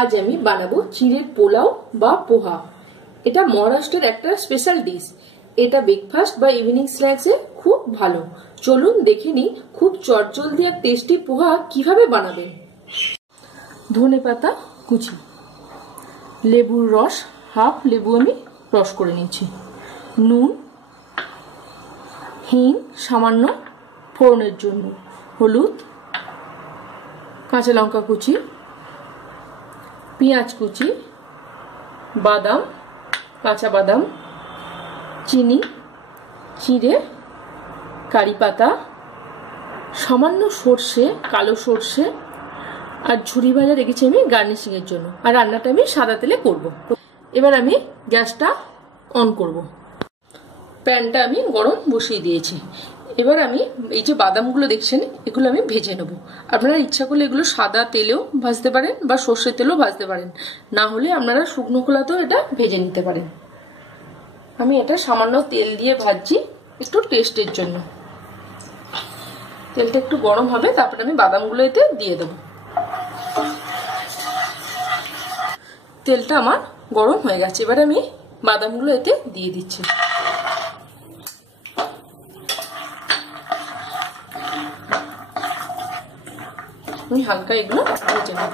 আজ আমি বানাবো চিড়ের পোলাও বা পোহা। এটা মহারাষ্ট্রের একটা স্পেশাল ডিশ। এটা ব্রেকফাস্ট বা ইভিনিং স্ন্যাক্সে খুব ভালো। চলুন দেখে নিই খুব চটজলদি আর টেস্টি পোহা কিভাবে বানাবেন। ধনেপাতা কুচি, লেবুর রস হাফ লেবু আমি রস করে নিয়েছি, নুন, হিং সামান্য ফোড়নের জন্য, হলুদ, কাঁচা লঙ্কা কুচি, পেঁয়াজ কুচি, বাদাম, কাঁচা বাদাম, চিনি, চিড়ে, কারি পাতা, সামান্য সর্ষে, কালো সর্ষে আর ঝুরি ভাজা রেখেছি আমি গার্নিশিং এর জন্য। আর রান্নাটা আমি সাদা তেলে করব। এবার আমি গ্যাসটা অন করব। প্যানটা আমি গরম বসিয়ে দিয়েছি। এবার আমি এই যে বাদামগুলো দেখছেন এগুলো আমি ভেজে নেব। আপনারা ইচ্ছা করলে এগুলো সাদা তেলেও ভাজতে পারেন বা সর্ষের তেলেও ভাজতে পারেন, না হলে আপনারা শুকনো খোলাতেও এটা ভেজে নিতে পারেন। আমি এটা সামান্য তেল দিয়ে ভাজছি একটু টেস্টের জন্য। তেলটা একটু গরম হবে, তারপরে আমি বাদামগুলো এতে দিয়ে দেবো। তেলটা আমার গরম হয়ে গেছে, এবার আমি বাদামগুলো এতে দিয়ে দিচ্ছি। আমি হালকা এগুলো ভেজে নেব।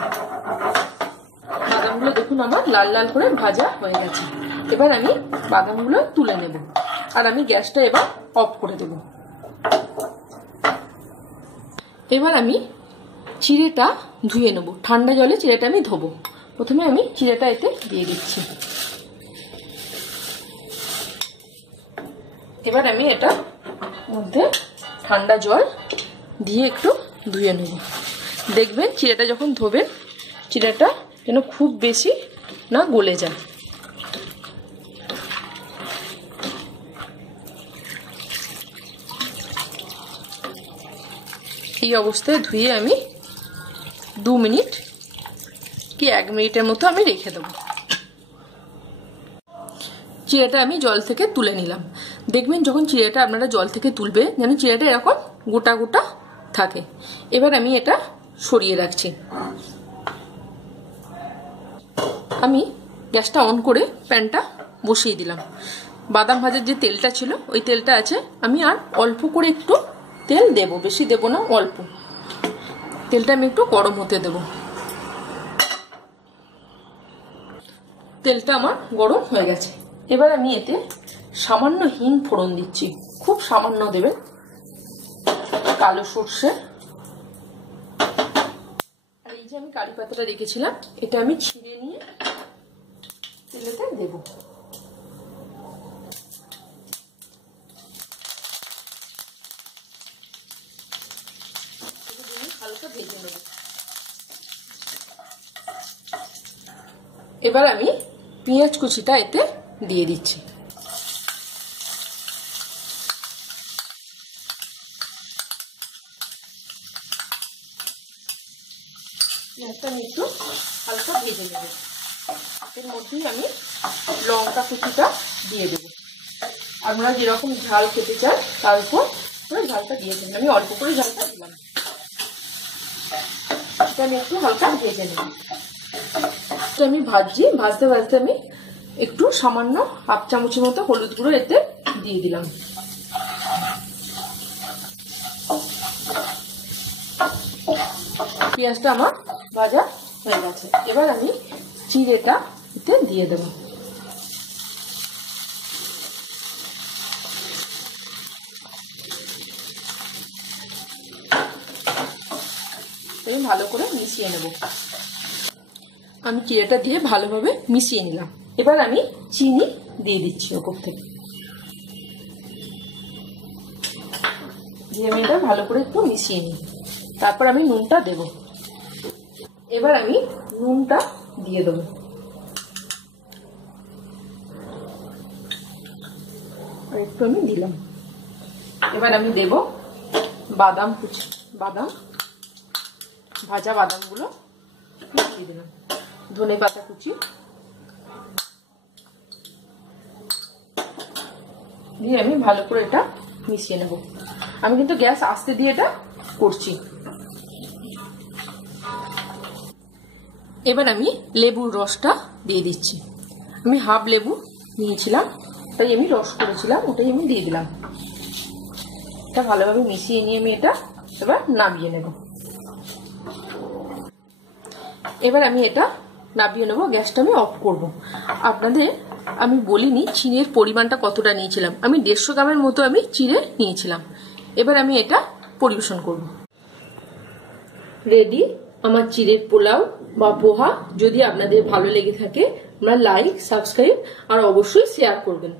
বাদামগুলো দেখুন আমার লাল লাল করে ভাজা হয়ে গেছে। এবার আমি বাদামগুলো তুলে নেব আর আমি গ্যাসটা এবার অফ করে দেব। এবার আমি চিড়েটা ধুয়ে নেব, ঠান্ডা জলে চিড়েটা আমি ধোবো। প্রথমে আমি চিড়েটা এতে দিয়ে দিচ্ছি। এবার আমি এটা মধ্যে ঠান্ডা জল দিয়ে একটু ধুয়ে নেব। দেখবেন চিড়েটা যখন ধোবেন চিড়েটা যেন খুব বেশি না গলে যায়। এই অবস্থায় ধুয়ে আমি 2 মিনিট কি 1 মিনিটের মতো আমি রেখে দেবো। চিড়েটা আমি জল থেকে তুলে নিলাম। দেখবেন যখন চিড়েটা আপনারা জল থেকে তুলবে যেন চিড়েটা এরকম গোটা গোটা থাকে। এবার আমি এটা সরিয়ে রাখছি। আমি গ্যাসটা অন করে প্যানটা বসিয়ে দিলাম। বাদাম ভাজার যে তেলটা ছিল ওই তেলটা আছে, আমি আর অল্প করে একটু তেল দেব, বেশি দেব না, অল্প। তেলটা আমি একটু গরম হতে দেব। তেলটা আমার গরম হয়ে গেছে। এবার আমি এতে সামান্য হিং ফোড়ন দিচ্ছি, খুব সামান্য দেবেন, কালো সর্ষে, আর এই যে আমি কারি পাতাটা রেখেছিলাম এটা আমি ছিঁড়ে নিয়ে তেলেতে দেব। হালকা ভেজে নেব। এবার আমি পেঁয়াজ কুচিটা এতে দিয়ে দিচ্ছি। পেঁয়াজটা আমি একটু হালকা ভেজে নেব। এর মধ্যেই আমি লঙ্কা কুচিটা দিয়ে দেব। আপনারা যেরকম ঝাল খেতে চান তার উপর ঝালটা দিয়ে দেবেন। আমি অল্প করে ঝালটা দিলাম। এটা আমি একটু হালকা ভেজে নেব। আমি ভাজছি, ভাজতে ভাজতে আমি একটু সামান্য হাফ চামচের মতো হলুদ গুঁড়ো এতে দিয়ে দিলাম। পেঁয়াজটা আমার ভাজা হয়ে গেছে। এবার আমি চিড়েটা এতে দিয়ে দেব। ভালো করে মিশিয়ে নেব। আমি চিড়েটা দিয়ে ভালোভাবে মিশিয়ে নিলাম। এবার আমি চিনি দিয়ে দিচ্ছি ওপর থেকে। দিয়ে আমি এটা ভালো করে একটু মিশিয়ে নিই। তারপর আমি নুনটা দেব। এবার আমি নুনটা দিয়ে দেবো। আর একটু আমি দিলাম। এবার আমি দেব বাদাম কুচি, বাদাম ভাজা বাদামগুলো দিয়ে দিলাম, ধনে পাতা কুচি দিয়ে আমি ভালো করে এটা মিশিয়ে নেব। আমি কিন্তু গ্যাস আস্তে দিয়ে এটা করছি। এবার আমি লেবুর রসটা দিয়ে দিচ্ছি। আমি হাফ লেবু নিয়েছিলাম, তাই আমি রস করেছিলাম, ওটাই আমি দিয়ে দিলাম। এটা ভালোভাবে মিশিয়ে নিয়ে আমি এটা এবার নামিয়ে নেব। এবার আমি এটা নামিয়ে নেব, গ্যাসটা আমি অফ করব। আপনাদের আমি বলিনি চিনির পরিমাণটা কতটা নিয়েছিলাম, আমি 150 গ্রামের মতো আমি চিড়ে নিয়েছিলাম। এবার আমি এটা পরিবেশন করব। রেডি আমার চিড়ের পোলাও বা পোহা। যদি আপনাদের ভালো লেগে থাকে আপনারা লাইক, সাবস্ক্রাইব আর অবশ্যই শেয়ার করবেন।